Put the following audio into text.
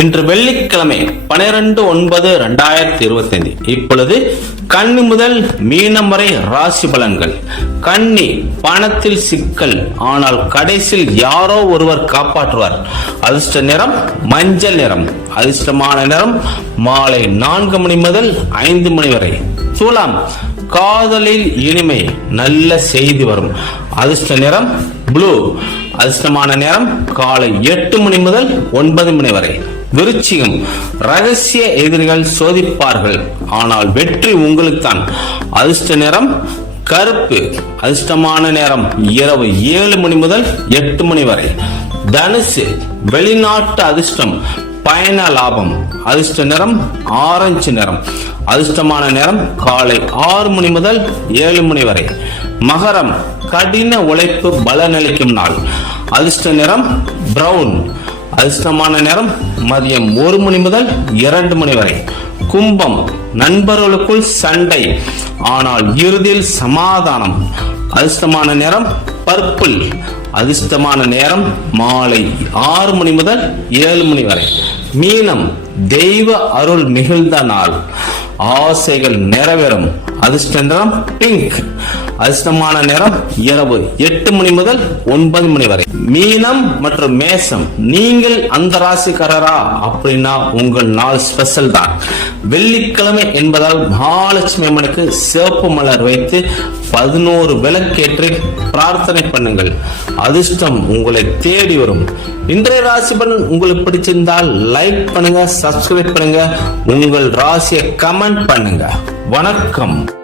இன்று வெள்ளிக்கிழமை பனிரெண்டு ஒன்பது ரெண்டாயிரத்தி இருபத்தி ஐந்து இப்பொழுது கன்னி முதல் மீனம் வரை ராசி பலன்கள். கன்னி பணத்தில் சிக்கல். ஆனால் கடைசியில் யாரோ ஒருவர் காப்பாற்றுவார். அதிர்ஷ்ட நிறம் மஞ்சள் நிறம். அதிர்ஷ்டமான நிறம் மாலை நான்கு மணி முதல் ஐந்து மணி வரை. சூலாம் காதலில் இனிமை நல்ல செய்தி வரும். அதிர்ஷ்ட நிறம் ப்ளூ. அதிர்ஷ்டமான நேரம் காலை எட்டு மணி முதல் ஒன்பது மணி வரை. விருச்சிகம். ரகசிய எதிரிகள் சோதிப்பார்கள். ஆனால் வெற்றி உங்களுக்குத்தான். அதிர்ஷ்ட நிறம் கருப்பு. அதிர்ஷ்டமான நேரம் இரவு ஏழு மணி முதல் எட்டு மணி வரை. தனுசு வெளிநாட்டு அதிர்ஷ்டம் பயண லாபம். அதிர்ஷ்ட நிறம் ஆரஞ்சு நிறம் அதிர்ஷ்டமான நேரம் காலை ஆறு மணி முதல் ஏழு மணி வரை. மகரம் கடின உழைப்பு பலனளிக்கும் நாள். அதிர்ஷ்ட நிறம் பிரவுன் அதிர்ஷ்டமான நேரம் மதியம் ஒரு மணி முதல் இரண்டு மணி வரை. கும்பம் நண்பர்களுக்குள் சண்டை. ஆனால் இறுதியில் சமாதானம். அதிர்ஷ்டமான நேரம் பர்பிள் அதிர்ஷ்டமான நேரம் மாலை ஆறு மணி முதல் ஏழு மணி வரை. மீனம் தெய்வ அருள் மிகுந்த நாள். ஆசைகள் நிறைவேறும். அதிர்ஷ்ட நிறம் பிங்க் அதிர்ஷ்டமான நேரம் இரவு எட்டு மணி முதல் ஒன்பது மணி வரை. மீனம் மற்றும் மேசம் நீங்கள் அந்த ராசிக்காரரா? அப்படின்னா உங்கள் நாள் ஸ்பெஷல் தான். வெள்ளிக்கிழமை என்பதால் மகாலட்சுமி அம்மனுக்கு சிவப்பு மலர் வைத்து பதினோரு விளக்கேற்று பிரார்த்தனை பண்ணுங்கள். அதிர்ஷ்டம் உங்களை தேடி வரும். இன்றைய ராசி பலன் உங்களுக்கு பிடிச்சிருந்தால் லைக் பண்ணுங்க சப்ஸ்கிரைப் பண்ணுங்க. உங்கள் ராசியை கமெண்ட் பண்ணுங்க. வணக்கம்.